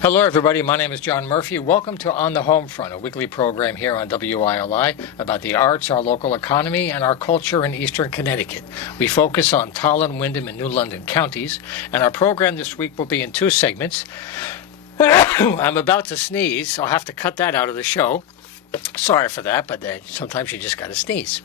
Hello, everybody. My name is John Murphy. Welcome to On the Homefront, a weekly program here on WILI about the arts, our local economy, and our culture in eastern Connecticut. We focus on Tolland, Windham, and New London counties, and our program this week will be in two segments. I'm about to sneeze, so I'll have to cut that out of the show. Sorry for that, but sometimes you just got to sneeze.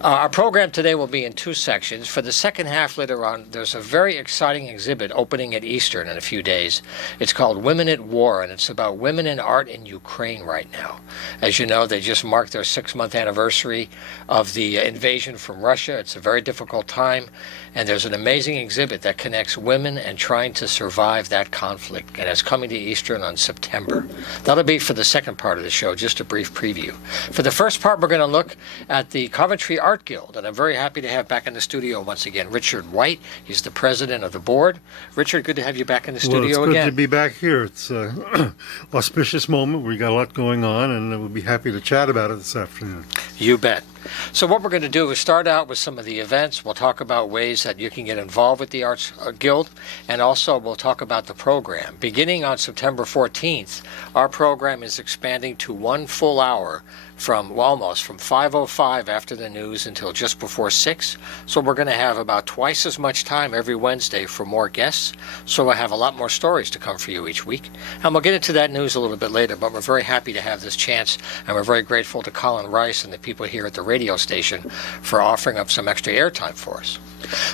Our program today will be in two sections. For the second half later on, there's a very exciting exhibit opening at Eastern in a few days. It's called Women at War, and it's about women in art in Ukraine right now. As you know, they just marked their 6-month anniversary of the invasion from Russia. It's a very difficult time, and there's an amazing exhibit that connects women and trying to survive that conflict, and it's coming to Eastern on September. That'll be for the second part of the show, just a brief preview. For the first part, we're going to look at the Coventry Art Guild, and I'm very happy to have back in the studio once again Richard White. He's the president of the board. Richard, good to have you back in the studio again. Well, it's good to be back here. It's an auspicious moment. We got a lot going on, and we'll be happy to chat about it this afternoon. You bet. So what we're going to do is start out with some of the events. We'll talk about ways that you can get involved with the Arts Guild, and also we'll talk about the program. Beginning on September 14th, our program is expanding to 1 full hour from 5:05 after the news until just before 6. So we're going to have about twice as much time every Wednesday for more guests. So we'll have a lot more stories to come for you each week. And we'll get into that news a little bit later, but we're very happy to have this chance, and we're very grateful to Colin Rice and the people here at the radio station for offering up some extra airtime for us.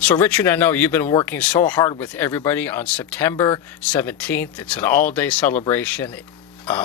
So Richard, I know you've been working so hard with everybody on September 17th. It's an all-day celebration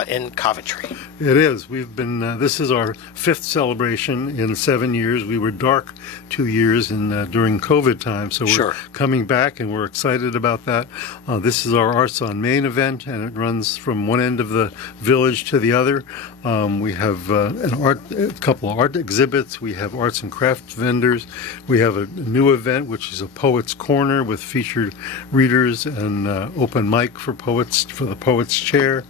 in Coventry. It is. We've been. This is our 5th celebration in 7 years. We were dark 2 years during COVID time, so we're coming back, and we're excited about that. This is our Arts on Main event, and it runs from one end of the village to the other. We have a couple of art exhibits. We have arts and crafts vendors. We have a new event, which is a Poets Corner with featured readers and open mic for poets, for the Poets Chair,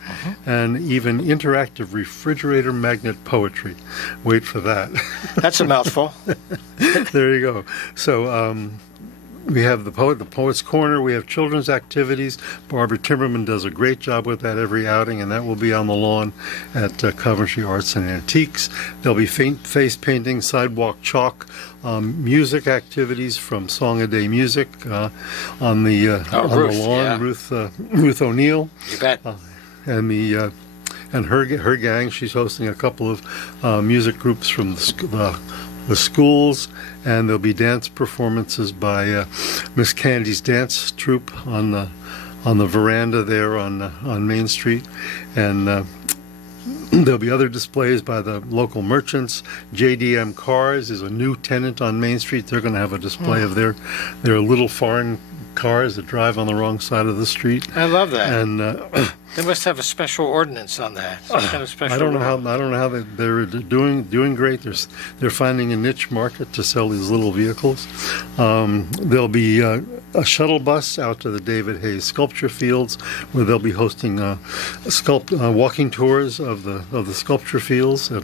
and even interactive refrigerator magnet poetry. Wait for that. That's a mouthful. There you go. So we have the Poets Corner. We have children's activities. Barbara Timmerman does a great job with that every outing, and that will be on the lawn at Coventry Arts and Antiques. There'll be face painting, sidewalk chalk, music activities from Song a Day Music on the lawn. Yeah. Ruth O'Neill. You bet. And her gang. She's hosting a couple of music groups from the schools, and there'll be dance performances by Miss Candy's dance troupe on the veranda there on Main Street, and there'll be other displays by the local merchants. JDM Cars is a new tenant on Main Street. They're going to have a display of their little foreign cars that drive on the wrong side of the street. I love that. And they must have a special ordinance on that. Some kind of special. I don't know how they're doing great. They're finding a niche market to sell these little vehicles. There'll be a shuttle bus out to the David Hayes Sculpture Fields, where they'll be hosting walking tours of the sculpture fields at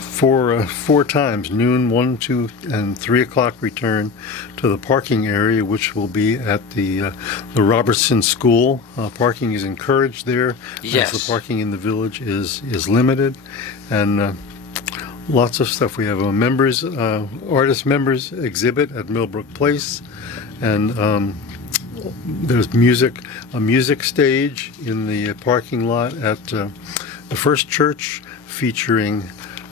four times: noon, 1, 2, and 3 o'clock return to the parking area, which will be at the Robertson School. Parking is encouraged there. Yes. As the parking in the village is limited, and lots of stuff. We have a artist members exhibit at Millbrook Place, and there's a music stage in the parking lot at the First Church, featuring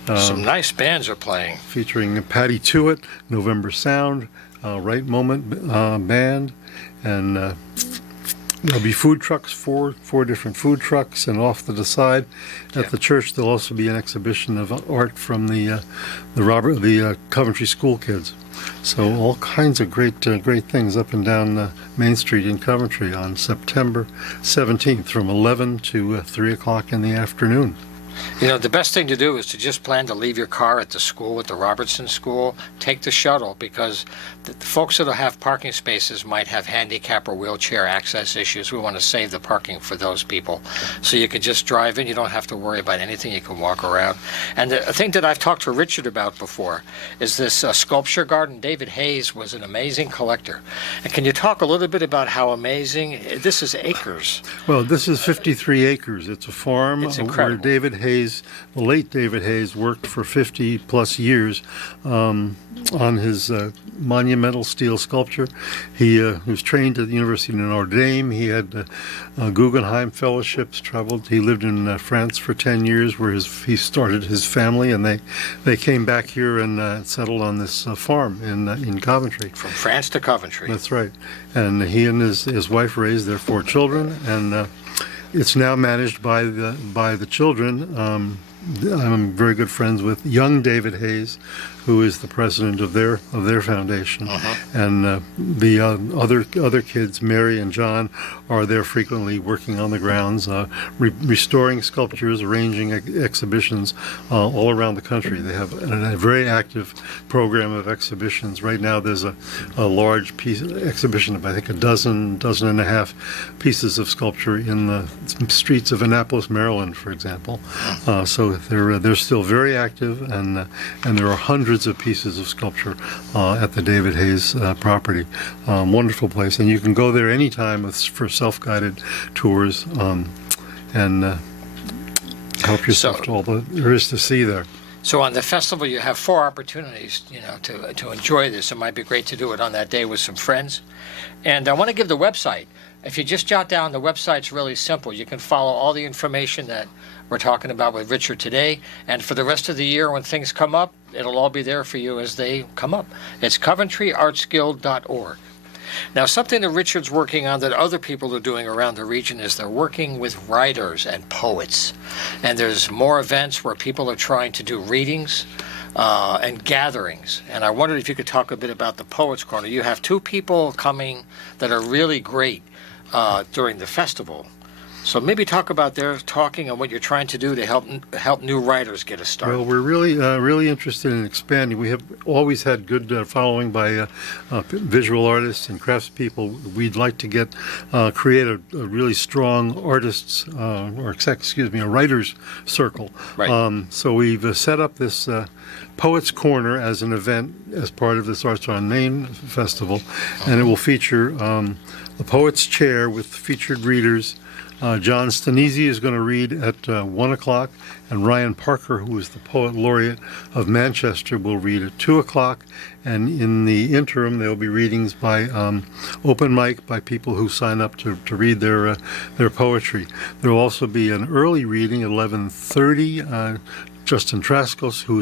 some nice bands are playing. Featuring Patty Tuitt, November Sound, Right Moment Band, and there'll be food trucks, four different food trucks, and off to the side at the church there'll also be an exhibition of art from the Coventry school kids. So all kinds of great things up and down Main Street in Coventry on September 17th from 11 to 3 o'clock in the afternoon. You know, the best thing to do is to just plan to leave your car at the school, at the Robertson School. Take the shuttle, because the folks that have parking spaces might have handicap or wheelchair access issues. We want to save the parking for those people. So you could just drive in. You don't have to worry about anything. You can walk around. And the thing that I've talked to Richard about before is this sculpture garden. David Hayes was an amazing collector. And can you talk a little bit about how amazing, this is acres. Well, this is 53 acres. It's a farm where David Hayes, the late David Hayes, worked for 50 plus years on his monumental steel sculpture. He was trained at the University of Notre Dame. He had Guggenheim fellowships, traveled. He lived in France for 10 years where he started his family, and they came back here and settled on this farm in Coventry. From France to Coventry. That's right. And he and his wife raised their 4 children, and it's now managed by the children. I'm very good friends with young David Hayes, who is the president of their foundation, and the other kids, Mary and John, are there frequently working on the grounds, restoring sculptures, arranging exhibitions all around the country. They have a very active program of exhibitions. Right now, there's a large exhibition of I think a dozen and a half pieces of sculpture in the streets of Annapolis, Maryland, for example. So they're still very active, and there are hundreds of pieces of sculpture at the David Hayes property. Wonderful place, and you can go there anytime for self-guided tours and help yourself to all there is to see there. So on the festival, you have 4 opportunities, to enjoy this. It might be great to do it on that day with some friends. And I want to give the website. If you just jot down, the website's really simple. You can follow all the information that we're talking about with Richard today. And for the rest of the year, when things come up, it'll all be there for you as they come up. It's CoventryArtsGuild.org. Now, something that Richard's working on that other people are doing around the region is they're working with writers and poets. And there's more events where people are trying to do readings and gatherings. And I wondered if you could talk a bit about the Poets Corner. You have 2 people coming that are really great during the festival. So maybe talk about their talking and what you're trying to do to help new writers get a start. Well, we're really interested in expanding. We have always had good following by visual artists and craftspeople. We'd like to create a really strong artists a writers circle. Right. So we've set up this Poets Corner as an event as part of this Arts on Main festival, and it will feature the Poets Chair with featured readers. John Stanisi is going to read at 1 o'clock, and Ryan Parker, who is the Poet Laureate of Manchester, will read at 2 o'clock. And in the interim, there will be readings by open mic by people who sign up to read their poetry. There will also be an early reading at 11:30. Justin Traskos, who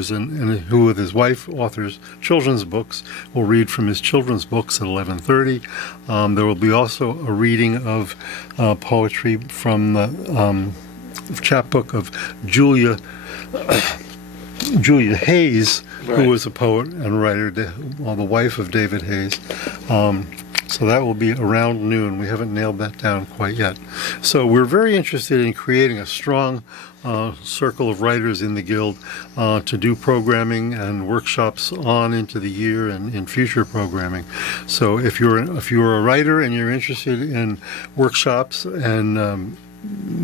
with his wife authors children's books, will read from his children's books at 11:30. There will be also a reading of poetry from the chapbook of Julia Hayes, right, who was a poet and writer, the wife of David Hayes. So that will be around noon. We haven't nailed that down quite yet. So we're very interested in creating a strong circle of writers in the Guild to do programming and workshops on into the year and in future programming. So if you're a writer and you're interested in workshops and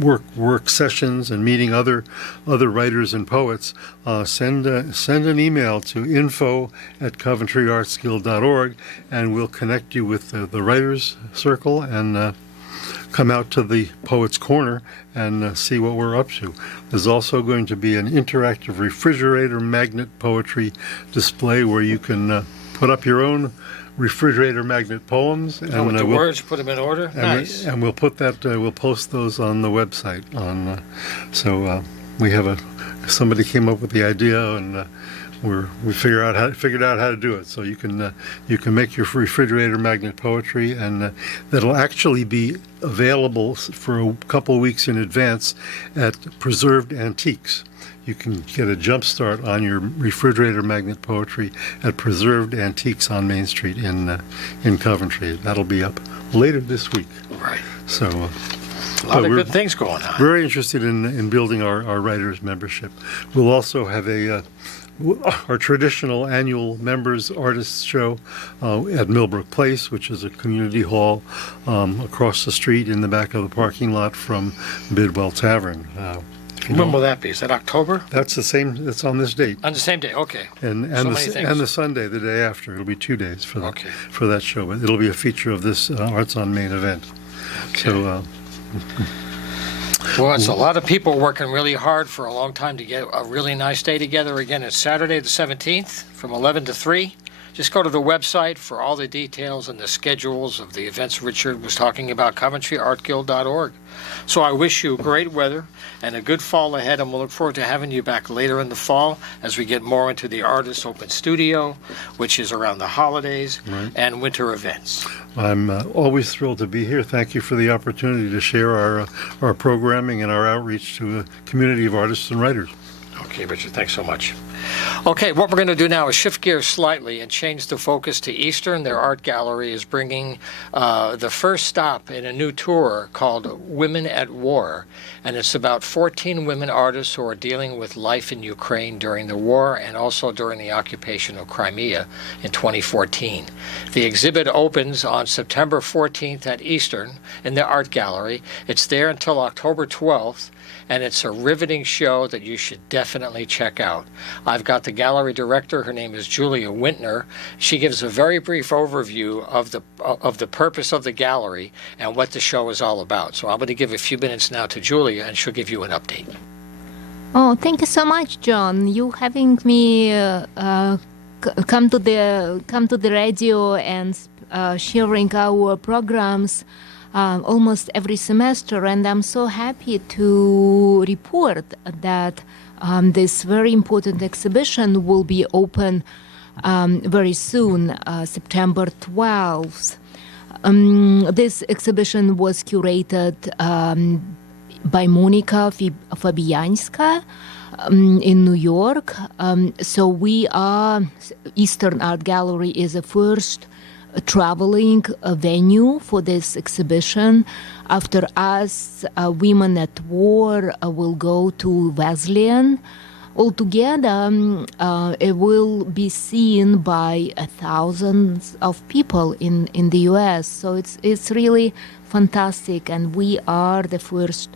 work sessions and meeting other writers and poets, send an email to info@coventryartsguild.org, and we'll connect you with the writers circle and come out to the Poets Corner and see what we're up to. There's also going to be an interactive refrigerator magnet poetry display where you can put up your own refrigerator magnet poems, and with the words, put them in order. Nice. And we'll put that. We'll post those on the website. We have somebody came up with the idea, and we figured out how to do it. So you can make your refrigerator magnet poetry, and that'll actually be available for a couple of weeks in advance at Preserved Antiques. You can get a jump start on your refrigerator magnet poetry at Preserved Antiques on Main Street in Coventry. That'll be up later this week. Right. So A lot of good things going on. Very interested in building our writers membership. We'll also have our traditional annual members artists show at Millbrook Place, which is a community hall across the street in the back of the parking lot from Bidwell Tavern. When will that be? Is that October? That's the same. It's on this date. On the same day, okay. And the Sunday, the day after. It'll be 2 days for that show. But it'll be a feature of this Arts on Main event. Okay. So. Well, it's a lot of people working really hard for a long time to get a really nice day together. Again, it's Saturday the 17th from 11 to 3. Just go to the website for all the details and the schedules of the events Richard was talking about, CoventryArtGuild.org. So I wish you great weather and a good fall ahead, and we'll look forward to having you back later in the fall as we get more into the Artist Open Studio, which is around the holidays, and winter events. I'm always thrilled to be here. Thank you for the opportunity to share our programming and our outreach to a community of artists and writers. Okay, Richard, thanks so much. Okay, what we're going to do now is shift gears slightly and change the focus to Eastern. Their art gallery is bringing the first stop in a new tour called Women at War, and it's about 14 women artists who are dealing with life in Ukraine during the war and also during the occupation of Crimea in 2014. The exhibit opens on September 14th at Eastern in the art gallery. It's there until October 12th. And it's a riveting show that you should definitely check out. I've got the gallery director. Her name is Julia Wintner. She gives a very brief overview of the purpose of the gallery and what the show is all about. So I'm going to give a few minutes now to Julia, and she'll give you an update. Oh, thank you so much, John. You having me come to the radio and sharing our programs almost every semester, and I'm so happy to report that this very important exhibition will be open very soon, September 12th. This exhibition was curated by Monika Fabianska in New York. So Eastern Art Gallery is the first traveling venue for this exhibition. After us, Women at War will go to Wesleyan. Altogether, it will be seen by thousands of people in the U.S. So it's really fantastic, and we are the first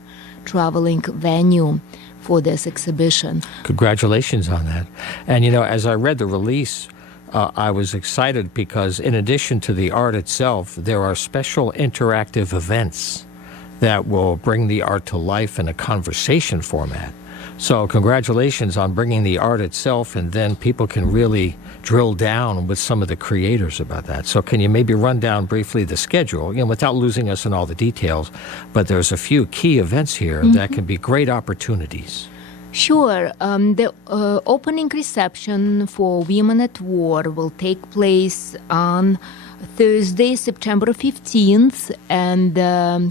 traveling venue for this exhibition. Congratulations on that. And as I read the release, I was excited because in addition to the art itself, there are special interactive events that will bring the art to life in a conversation format. So congratulations on bringing the art itself, and then people can really drill down with some of the creators about that. So can you maybe run down briefly the schedule, without losing us in all the details, but there's a few key events here that can be great opportunities. Sure. The opening reception for Women at War will take place on Thursday, September 15th, and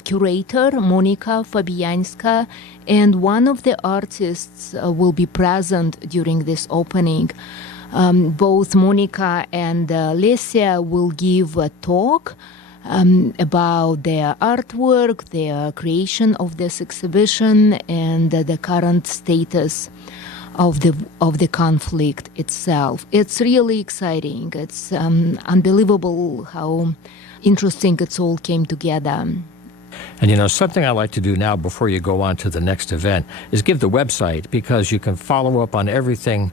curator Monika Fabianska and one of the artists will be present during this opening. Both Monika and Lesia will give a talk about their artwork, their creation of this exhibition, and the current status of the conflict itself. It's really exciting. It's unbelievable how interesting it all came together. And something I like to do now before you go on to the next event is give the website, because you can follow up on everything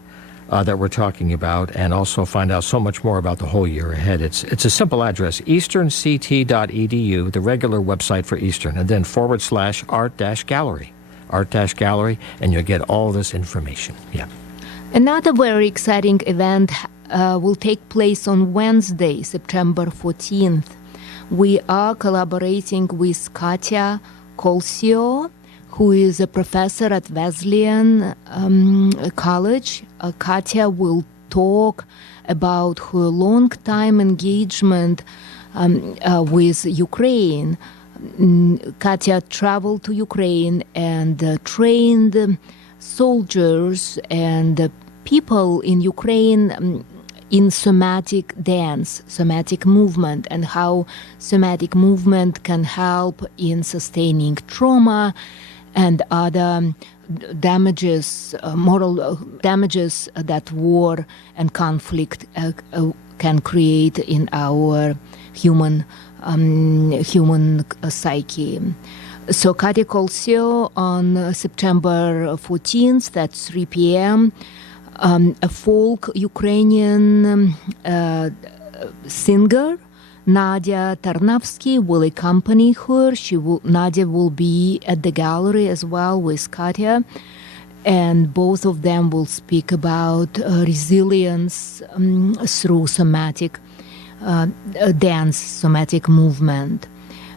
that we're talking about and also find out so much more about the whole year ahead. It's a simple address, easternct.edu, the regular website for Eastern, and then /art-gallery, art-gallery, and you'll get all this information. Yeah. Another very exciting event will take place on Wednesday, September 14th. We are collaborating with Katya Kolsio, who is a professor at Wesleyan College. Katya will talk about her long-time engagement with Ukraine. Katya traveled to Ukraine and trained soldiers and people in Ukraine in somatic dance, somatic movement, and how somatic movement can help in sustaining trauma and other damages, moral damages that war and conflict can create in our human psyche. So Katya Kolsio on September 14th, that's 3 p.m., a folk Ukrainian singer, Nadia Tarnavsky, will accompany her. Nadia will be at the gallery as well with Katya, and both of them will speak about resilience through somatic dance, somatic movement.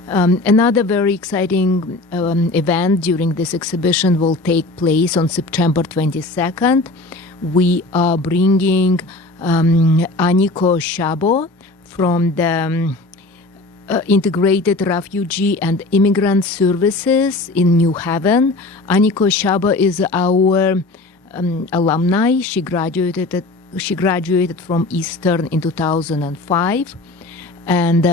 Another very exciting event during this exhibition will take place on September 22nd. We are bringing Aniko Shabo from the Integrated Refugee and Immigrant Services in New Haven. Aniko Shabo is our alumni. She graduated from Eastern in 2005. And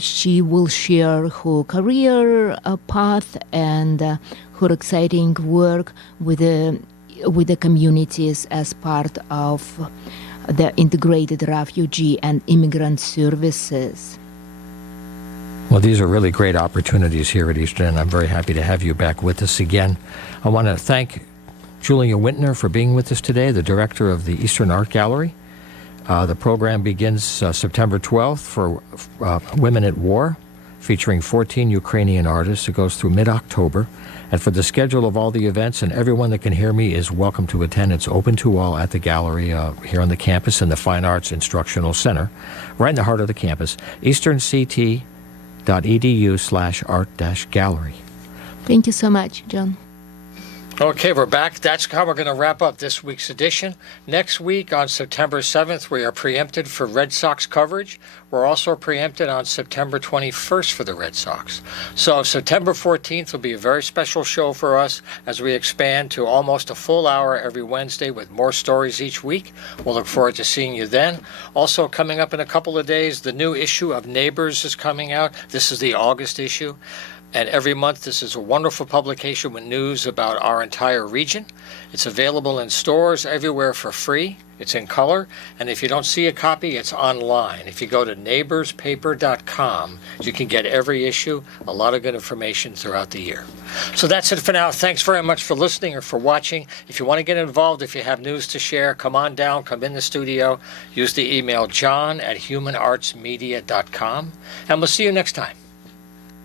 she will share her career path and her exciting work with the communities as part of the Integrated Refugee and Immigrant Services. Well, these are really great opportunities here at Eastern, and I'm very happy to have you back with us again. I want to thank Julia Wintner for being with us today, the director of the Eastern Art Gallery. The program begins September 12th for Women at War, featuring 14 Ukrainian artists. It goes through mid-October. And for the schedule of all the events, and everyone that can hear me is welcome to attend. It's open to all at the gallery here on the campus in the Fine Arts Instructional Center, right in the heart of the campus, easternct.edu/art-gallery. Thank you so much, John. Okay, we're back. That's how we're going to wrap up this week's edition. Next week, on September 7th, we are preempted for Red Sox coverage. We're also preempted on September 21st for the Red Sox. So September 14th will be a very special show for us as we expand to almost a full hour every Wednesday with more stories each week. We'll look forward to seeing you then. Also, coming up in a couple of days, the new issue of Neighbors is coming out. This is the August issue. And every month, this is a wonderful publication with news about our entire region. It's available in stores everywhere for free. It's in color. And if you don't see a copy, it's online. If you go to neighborspaper.com, you can get every issue, a lot of good information throughout the year. So that's it for now. Thanks very much for listening or for watching. If you want to get involved, if you have news to share, come on down, come in the studio. Use the email john@humanartsmedia.com. And we'll see you next time.